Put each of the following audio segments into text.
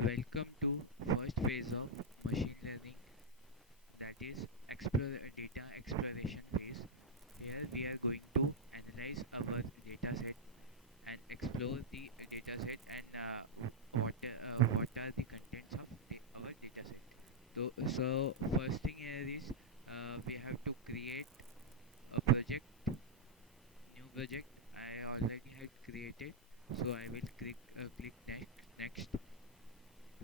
Welcome to first phase of machine learning, that is data exploration phase. Here we are going to analyze our data set and explore the data set and what are the contents of our data set. So first thing here is we have to create a new project. I already had created, so I will click next.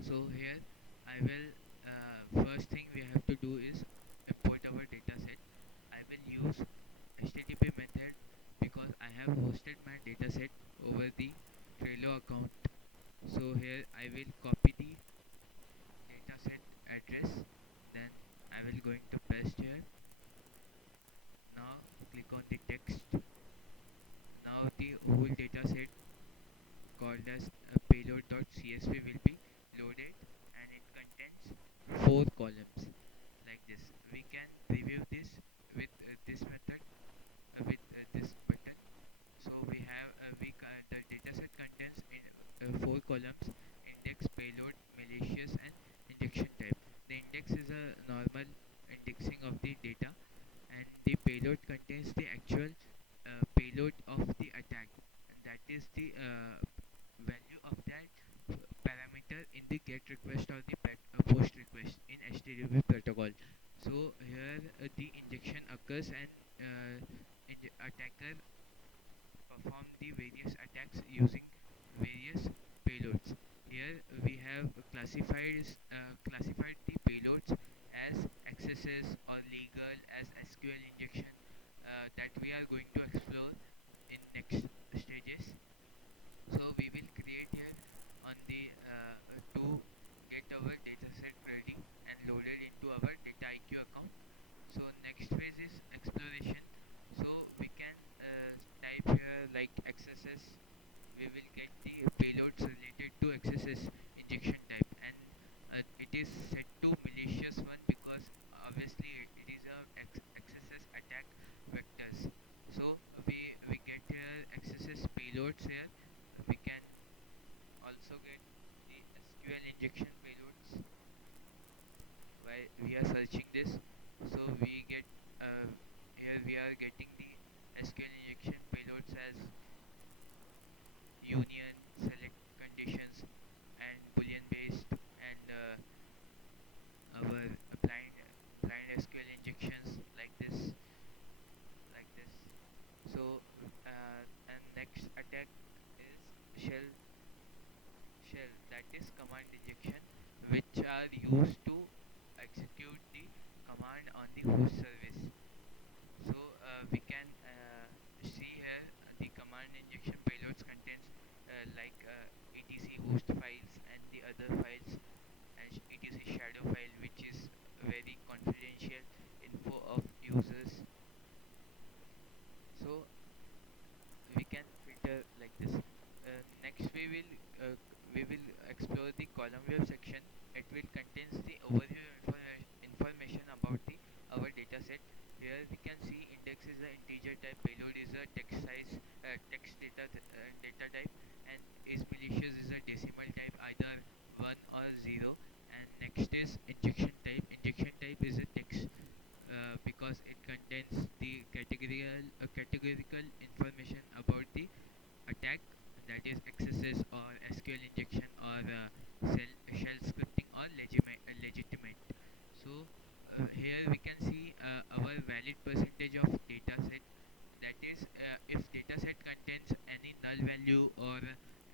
So here I will first thing we have to do is import our dataset. I will use HTTP method because I have hosted my dataset over the Trello account. So here I will copy the dataset address, then I will going to paste here. Now click on the text. Now the whole dataset called as payload.csv will be loaded, and it contains 4 columns like this. We can review this with this method, with this button. So we have the dataset contains in 4 columns: index, payload, malicious, and injection type. The index is a normal indexing of the data, and the payload contains the actual payload of the attack, and that is the value of that parameter in the get request or the post request in HTTP protocol. So here the injection occurs, and attacker perform the various attacks using various payloads. Here we have classified the payloads as accesses or legal as SQL injection, that we are going to explore in next stages. So we will create here on the to get our dataset ready and loaded into our data IQ account. So next phase is exploration. So we can type here like XSS. We will get the payloads related to XSS injection type, and it is set to malicious one because obviously it is a XSS attack vectors. So we get here XSS payloads here. We can also get the SQL injection payloads while we are searching this. So we get here we are getting the SQL injection payloads as union, select conditions, and boolean based, and our blind SQL injections like this. So and next attack is shell, that is command injection, which are used to execute the command on the host service. So we can see here the command injection payloads contains etc host files and the other files, and etc shadow file, which is very confidential info of users. So we can filter like this. Next we will explore the column web section. It will contains the overview information about the our data set. Here we can see index is a integer type, payload is a text data type, and is malicious is a decimal type, either 1 or 0. And next is injection type. Injection type is a text, because it contains the categorical information about the attack, that is XSS or SQL injection or shell scripting or legitimate. So here we can see our valid percentage of data set, that is if data set contains any null value or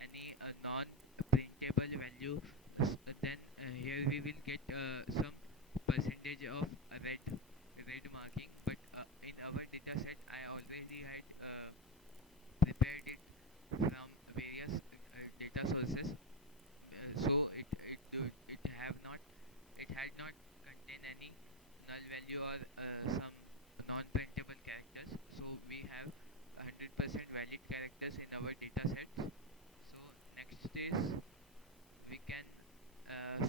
any non printable value, then here we will get some percentage of red marking. But in our data set I already had prepared it from various data sources. So it have not it had not contain any null value or some non-printable characters. So we have 100% valid characters in our data sets. So next is we can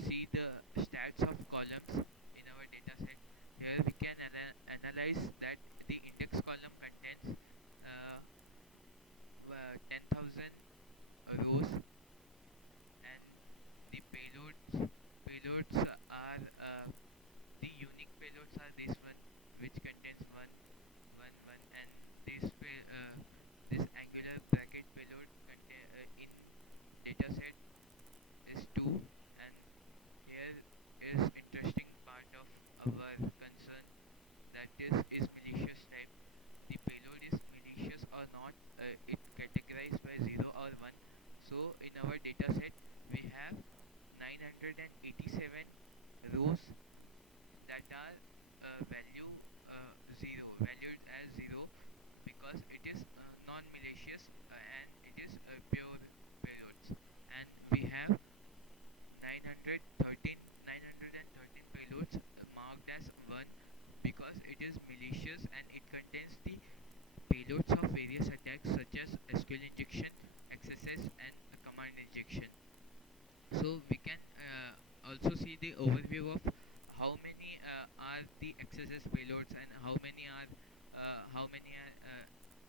see the stats of columns in our data set. Here we can analyze that the index column contains data set is 2, and here is interesting part of our concern, that is malicious type. The payload is malicious or not, it categorized by 0 or 1. So in our data set we have 987 rows that are value 0, valued as 0, because it is non-malicious and it is pure payloads. And we have 913 payloads marked as 1, because it is malicious and it contains the payloads of various attacks such as SQL injection, XSS, and command injection. So we can also see the overview of how many are the XSS payloads and how many are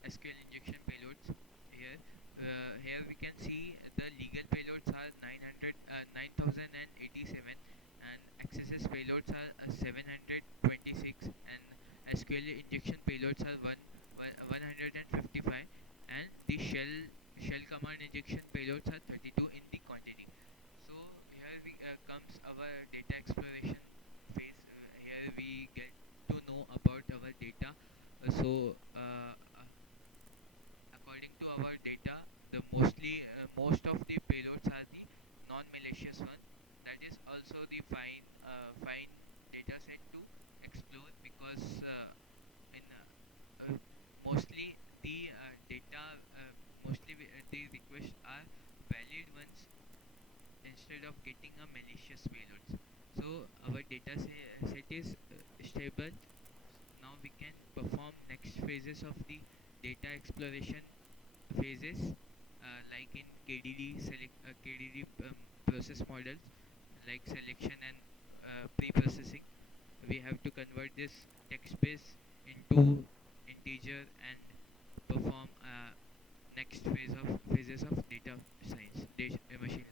SQL injection payloads. Here, here we can see the legal payloads are 9087, and XSS payloads are 726, and SQL injection payloads are 155, and the shell command injection payloads are 32 in the quantity. So here comes our data exploration phase. Here we get to know about our data. According to our data, the most of the payloads are the non-malicious one. That is also the fine data set to explore, because in mostly the the requests are valid ones instead of getting a malicious payloads. So our set is stable. Now we can perform next phases of the data exploration phases, like in KDD process models, like selection and pre-processing. We have to convert this text base into integer and perform next phases of data science, machine